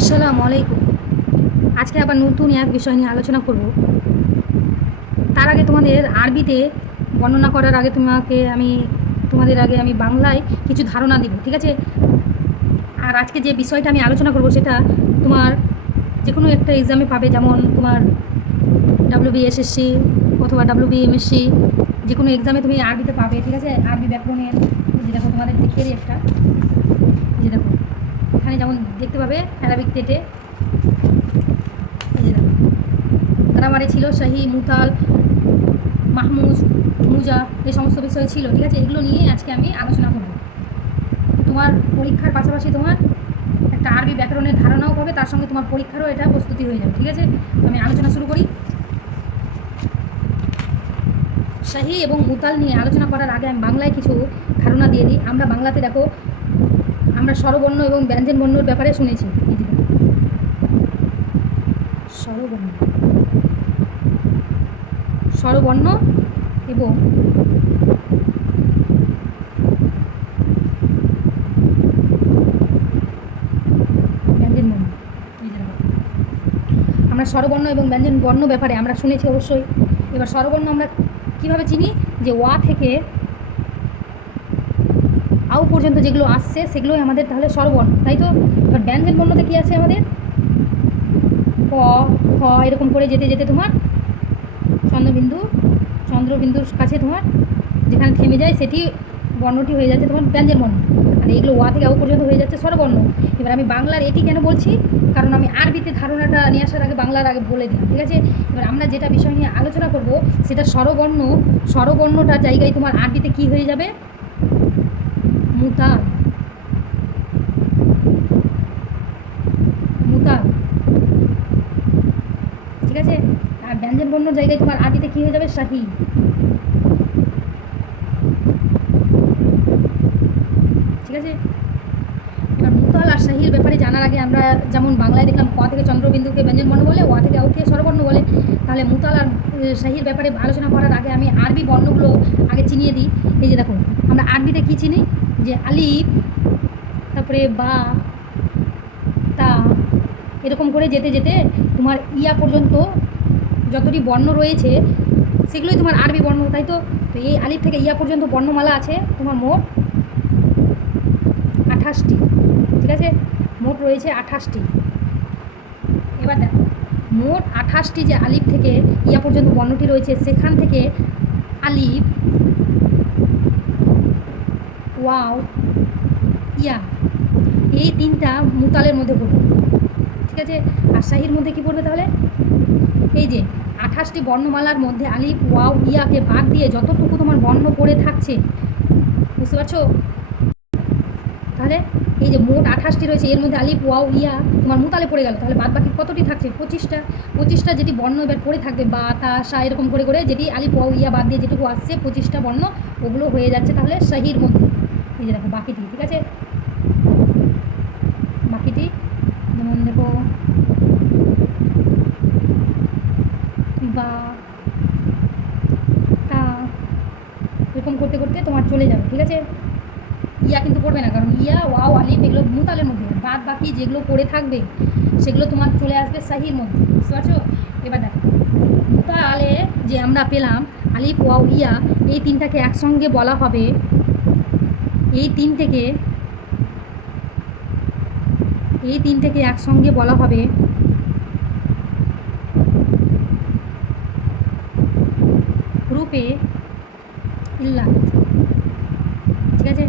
আসসালামু আলাইকুম। আজকে আবার নতুন এক বিষয় নিয়ে আলোচনা করব। তার আগে তোমাদের আরবিতে বর্ণনা করার আগে তোমাদের আগে আমি বাংলায় কিছু ধারণা দিব, ঠিক আছে? আর আজকে যে বিষয়টা আমি আলোচনা করব সেটা তোমার যে কোনো একটা এক্সামে পাবে, যেমন তোমার ডাব্লিউবিএসএসসি অথবা ডাব্লিউবিএমএসসি, যে কোনো এক্সামে তুমি আরবিতে পাবে, ঠিক আছে? আরবি ব্যাকরণের যে দেখো তোমাদের দেখিয়ে দিই একটা, এই যে দেখো এখানে যেমন দেখতে পাবে অ্যারাবিক টেটে, এই যে দেখো গ্রামারে ছিল শাহি, মুতাল, মাহমুজ, মুজা, এই সমস্ত বিষয় ছিল, ঠিক আছে? এগুলো নিয়ে আজকে আমি আলোচনা করব। তোমার পরীক্ষার পাশাপাশি তোমার একটা আরবি ব্যাকরণের ধারণাও পাবে, তার সঙ্গে তোমার পরীক্ষারও এটা প্রস্তুতি হয়ে যাবে, ঠিক আছে? তো আমি আলোচনা শুরু করি। শাহি এবং মুতাল নিয়ে আলোচনা করার আগে আমি বাংলায় কিছু ধারণা দিয়ে দিই। আমরা বাংলাতে দেখো আমরা স্বরবর্ণ এবং ব্যঞ্জন বর্ণর ব্যাপারে শুনেছি। এই যে স্বরবর্ণ, স্বরবর্ণ এবং ব্যঞ্জন বর্ণ, এই যে আমরা স্বরবর্ণ এবং ব্যঞ্জন বর্ণ ব্যাপারে আমরা শুনেছি অবশ্যই। এবার স্বরবর্ণ আমরা কীভাবে চিনি? যে ওয়া থেকে আউ পর্যন্ত যেগুলো আসছে সেগুলোই আমাদের তাহলে স্বরবর্ণ, তাই তো? এবার ব্যঞ্জন বর্ণতে কী আছে আমাদের? ক, খ, এরকম করে যেতে যেতে তোমার চন্দ্রবিন্দুর কাছে তোমার যেখানে থেমে যায় সেটি বর্ণটি হয়ে যাচ্ছে তোমার ব্যঞ্জন বর্ণ, আর এগুলো ওয়া থেকে আউ পর্যন্ত হয়ে যাচ্ছে স্বরবর্ণ। এবার আমি বাংলার এটি কেন বলছি? কারণ আমি আরবিতে ধারণাটা নিয়ে আসার আগে বাংলার আগে বলে দিলাম, ঠিক আছে? এবার আমরা যেটা বিষয় নিয়ে আলোচনা করব সেটা স্বরবর্ণটার জায়গায় তোমার আরবিতে কি হয়ে যাবে? মুতাল, মুতাল, ঠিক আছে? আর ব্যঞ্জন বর্ণর জায়গায় তোমার আরবিতে কি হয়ে যাবে? শাহি, ঠিক আছে? এবার মুতাল আর শাহির ব্যাপারে জানার আগে আমরা যেমন বাংলায় দেখলাম ক থেকে চন্দ্রবিন্দুকে ব্যঞ্জন বর্ণ বলে, ওয়া থেকে আউকে স্বরবর্ণ বলে, তাহলে মুতাল আর শাহির ব্যাপারে আলোচনা করার আগে আমি আরবি বর্ণগুলো আগে চিনিয়ে দিই। এই যে দেখো আমরা আরবিতে কী চিনি? যে আলিফ, তারপরে বা, তা, এরকম করে যেতে যেতে তোমার ইয়া পর্যন্ত যতটি বর্ণ রয়েছে সেগুলোই তোমার আরবি বর্ণ, তাই তো? তো এই আলিফ থেকে ইয়া পর্যন্ত বর্ণমালা আছে তোমার মোট 28টি, ঠিক আছে? মোট রয়েছে 28টি। এবার দেখো মোট 28টি যে আলিফ থেকে ইয়া পর্যন্ত বর্ণটি রয়েছে, সেখান থেকে আলিফ, ওয়াও, ইয়া, এই তিনটা মুতালের মধ্যে পড়বে, ঠিক আছে? আর শাহির মধ্যে কি পড়বে তাহলে? এই যে 28টি বর্ণমালার মধ্যে আলিফ, ওয়াও, ইয়াকে বাদ দিয়ে যতটুকু তোমার বর্ণ পড়ে থাকছে, বুঝতে পারছো? তাহলে এই যে মোট 28টি রয়েছে, এর মধ্যে আলিফ, ওয়াও, ইয়া তোমার মুতালে পড়ে গেল, তাহলে বাদ বাকি কতটি থাকছে? 25টা যেটি বর্ণ এবার পড়ে থাকবে, বা, তা, সা, এরকম করে করে যেটি আলিফ, ওয়াও, ইয়া বাদ দিয়ে যেটুকু আসছে 25টা বর্ণ, ওগুলো হয়ে যাচ্ছে তাহলে শাহির মধ্যে। এই যে দেখো বাকিটি, ঠিক আছে? বাকিটি যেমন দেখো বা, তা, এরকম করতে করতে তোমার চলে যাবে, ঠিক আছে? ইয়া কিন্তু পড়বে না, কারণ ইয়া, ওয়াও, আলিফ এগুলো মুতালের মধ্যে, বাদ বাকি যেগুলো পড়ে থাকবে সেগুলো তোমার চলে আসবে শাহির মধ্যে, বুঝতে পারছো? এবার দেখো মুতালে যে আমরা পেলাম আলিফ, ওয়াও, ইয়া, এই তিনটাকে একসঙ্গে বলা হবে, এই তিনটাকে একসঙ্গে বলা হবে হুরুফে ইল্লাত, ঠিক আছে?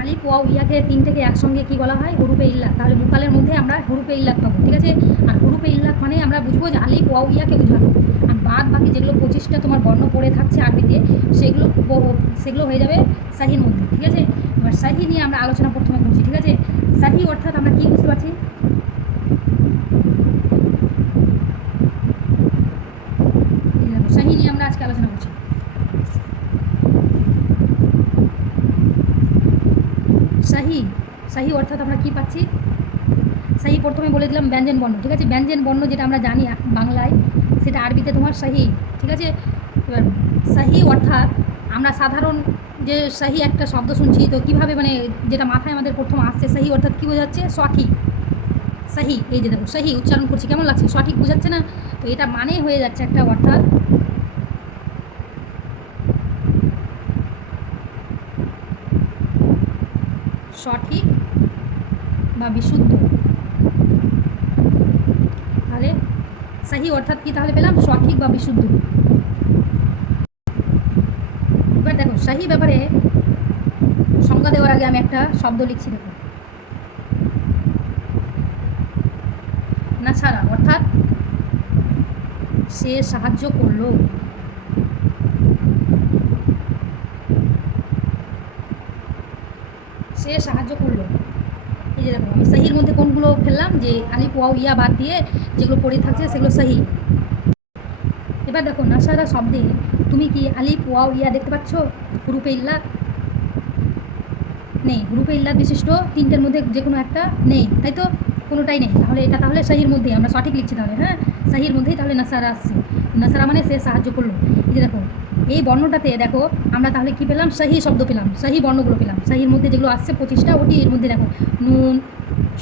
আলিফ, ওয়াও, ইয়াকে তিনটাকে একসঙ্গে কি বলা হয়? হুরুফে ইল্লাত। তাহলে মুতালের মধ্যে আমরা হুরুফে ইল্লাত পাবো, ঠিক আছে? আর হুরুফে ইল্লাত মানে আমরা বুঝবো যে আলিফ, ওয়াও, ইয়াকে বোঝানো, আর বাদ বাকি যেগুলো 25টা তোমার বর্ণ পড়ে থাকছে আরবিতে সেগুলো হয়ে যাবে শাহির মধ্যে, ঠিক আছে? এবার শাহি নিয়ে আমরা আলোচনা প্রথমে করছি, ঠিক আছে? শাহি অর্থাৎ আমরা কি বুঝতে পারছি? শাহি নিয়ে আমরা আজকে আলোচনা করছি। শাহি অর্থাৎ আমরা কি পাচ্ছি? শাহি প্রথমে বলে দিলাম ব্যঞ্জন বর্ণ, ঠিক আছে? ব্যঞ্জন বর্ণ যেটা আমরা জানি বাংলায়, সেটা আরবিতে তোমার শাহি, ঠিক আছে? এবার শাহি অর্থাৎ আমরা সাধারণ যে সাহি একটা শব্দ শুনছি, তো কীভাবে মানে যেটা মাথায় আমাদের প্রথম আসছে সাহি অর্থাৎ কী বোঝাচ্ছে? সঠিক। সাহি, এই যে দেখো সাহি উচ্চারণ করছি, কেমন লাগছে? সঠিক বোঝাচ্ছে না? তো এটা মানে হয়ে যাচ্ছে একটা, অর্থাৎ সঠিক বা বিশুদ্ধ। তাহলে সাহি অর্থাৎ কি তাহলে পেলাম? সঠিক বা বিশুদ্ধ। এবার দেখো সাহি ব্যাপারে সংজ্ঞা দেওয়ার আগে আমি একটা শব্দ লিখছি, দেখো। নাছাড়া অর্থাৎ সে সাহায্য করলো। সে সাহায্য করলো। এই যে দেখো আমি সাহির মধ্যে কোনগুলো ফেললাম, যে আলিফ ওয়াও ইয়া বাদ দিয়ে যেগুলো পড়ে থাকছে সেগুলো সাহি। এবার দেখো নাসারা শব্দে তুমি কি আলিফ ওয়াও ইয়া দেখতে পাচ্ছ? হুরুফে ইল্লাত নেই, হুরুফে ইল্লাত বিশিষ্ট তিনটের মধ্যে যে কোনো একটা নেই, তাই তো? কোনোটাই নেই। তাহলে এটা তাহলে সাহির মধ্যেই আমরা সঠিক লিখছি তাহলে, হ্যাঁ সাহির মধ্যেই তাহলে নাসারা আসছে। নাসারা মানে সে সাহায্য করলো। এই যে দেখো এই বর্ণটাতে দেখো আমরা তাহলে কি পেলাম? সাহি শব্দ পেলাম, সাহি বর্ণগুলো পেলাম। সাহির মধ্যে যেগুলো আসছে 25টা, ওটি এর মধ্যে দেখো নুন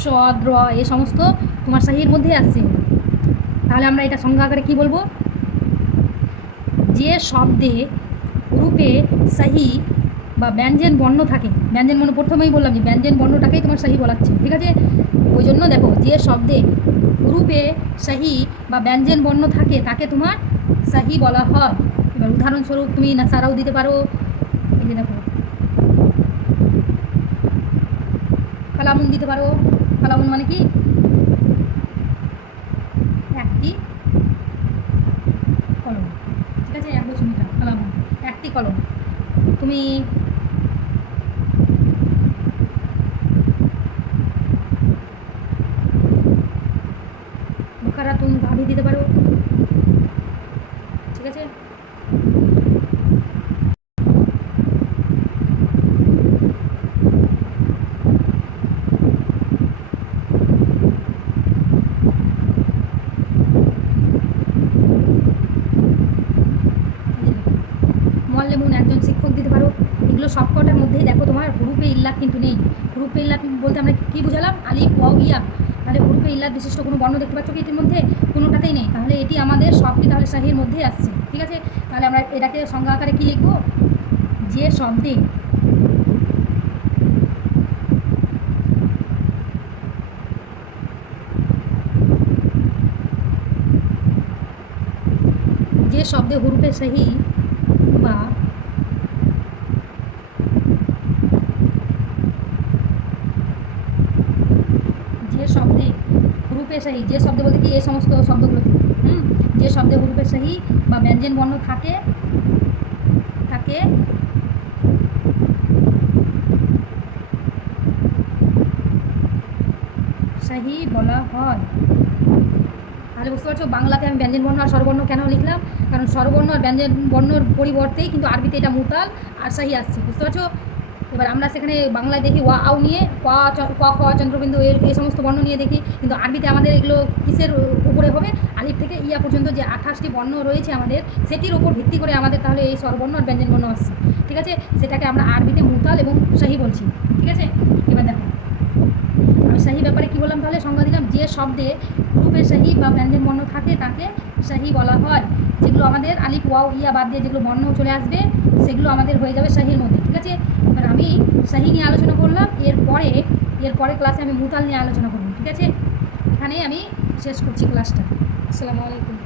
সদ র এ সমস্ত তোমার সাহির মধ্যেই আসছে। তাহলে আমরা এটা সংজ্ঞা আকারে কী বলবো? যে শব্দে রূপে সাহি বা ব্যঞ্জন বর্ণ থাকে, ব্যঞ্জন বর্ণ প্রথমেই বললাম যে ব্যঞ্জন বর্ণটাকেই তোমার সাহি বলাচ্ছে, ঠিক আছে? ওই জন্য দেখো যে শব্দে রূপে সাহি বা ব্যঞ্জন বর্ণ থাকে তাকে তোমার সাহি বলা হয়। এবার উদাহরণস্বরূপ তুমি নাসারাও দিতে পারো। এই যে দেখো কালামুন দিতে পারো। কালামুন মানে কি? একটি কলম, ঠিক আছে? এক বছর মিটার কালামুন একটি কলম। তুমি বুখারাতুন ভাবি দিতে পারো, ঠিক আছে? মোয়াল্লেমুন একজন শিক্ষক দিতে পারো। এগুলো সবকটার মধ্যেই দেখো তোমার হুরুফে ইল্লাত কিন্তু নেই। হুরুফে ইল্লাত বলতে আমরা কী বুঝালাম? আলিফ ওয়াও ইয়া। তাহলে হুরুফে ইল্লাত বিশিষ্ট কোনো বর্ণ দেখতে পাচ্ছ কি এটির মধ্যে? কোনোটাতেই নেই। তাহলে এটি আমাদের সবটি তাহলে সাহির মধ্যেই আসছে, ঠিক আছে? তাহলে আমরা এটাকে সংজ্ঞা আকারে কী লিখবো? যে শব্দে যে শব্দে হুরুফে সাহি বা যে শব্দে হুরুফে সাহি, যে শব্দে বলতে কি এই সমস্ত শব্দগুলোতে, যে শব্দে হুরুফে সাহি বা ব্যঞ্জন বর্ণ থাকে তাকে সাহি বলা হয়। তাহলে বুঝতে পারছো বাংলাতে আমি ব্যঞ্জন বর্ণ আর স্বরবর্ণ কেন লিখলাম? কারণ স্বরবর্ণ আর ব্যঞ্জন বর্ণর পরিবর্তেই কিন্তু আরবিতে এটা মুতাল আর সাহি আসছে, বুঝতে পারছো? এবার আমরা সেখানে বাংলায় দেখি ওয়া আউ নিয়ে ক খ চন্দ্রবিন্দু এই সমস্ত বর্ণ নিয়ে দেখি, কিন্তু আরবিতে আমাদের এগুলো কিসের উপরে হবে? আলিফ থেকে ইয়া পর্যন্ত যে 28টি বর্ণ রয়েছে আমাদের, সেটির ওপর ভিত্তি করে আমাদের তাহলে এই স্বরবর্ণ আর ব্যঞ্জন বর্ণ আসছে, ঠিক আছে? সেটাকে আমরা আরবিতে মুতাল এবং সাহি বলছি, ঠিক আছে? এবার দেখো আমি সাহি ব্যাপারে কী বললাম তাহলে? সংজ্ঞা দিলাম যে শব্দে রূপে সাহি বা ব্যঞ্জন বর্ণ থাকে তাকে সাহি বলা হয়। যেগুলো আমাদের আলিফ ওয়াও ইয়া বাদ দিয়ে যেগুলো বর্ণ চলে আসবে সেগুলো আমাদের হয়ে যাবে সাহির মধ্যে, ঠিক আছে? এবার আমি সাহি নিয়ে আলোচনা করলাম, এরপরে ক্লাসে আমি মুতাল নিয়ে আলোচনা করব, ঠিক আছে? এখানেই আমি শেষ করছি ক্লাসটা। আসসালামু আলাইকুম।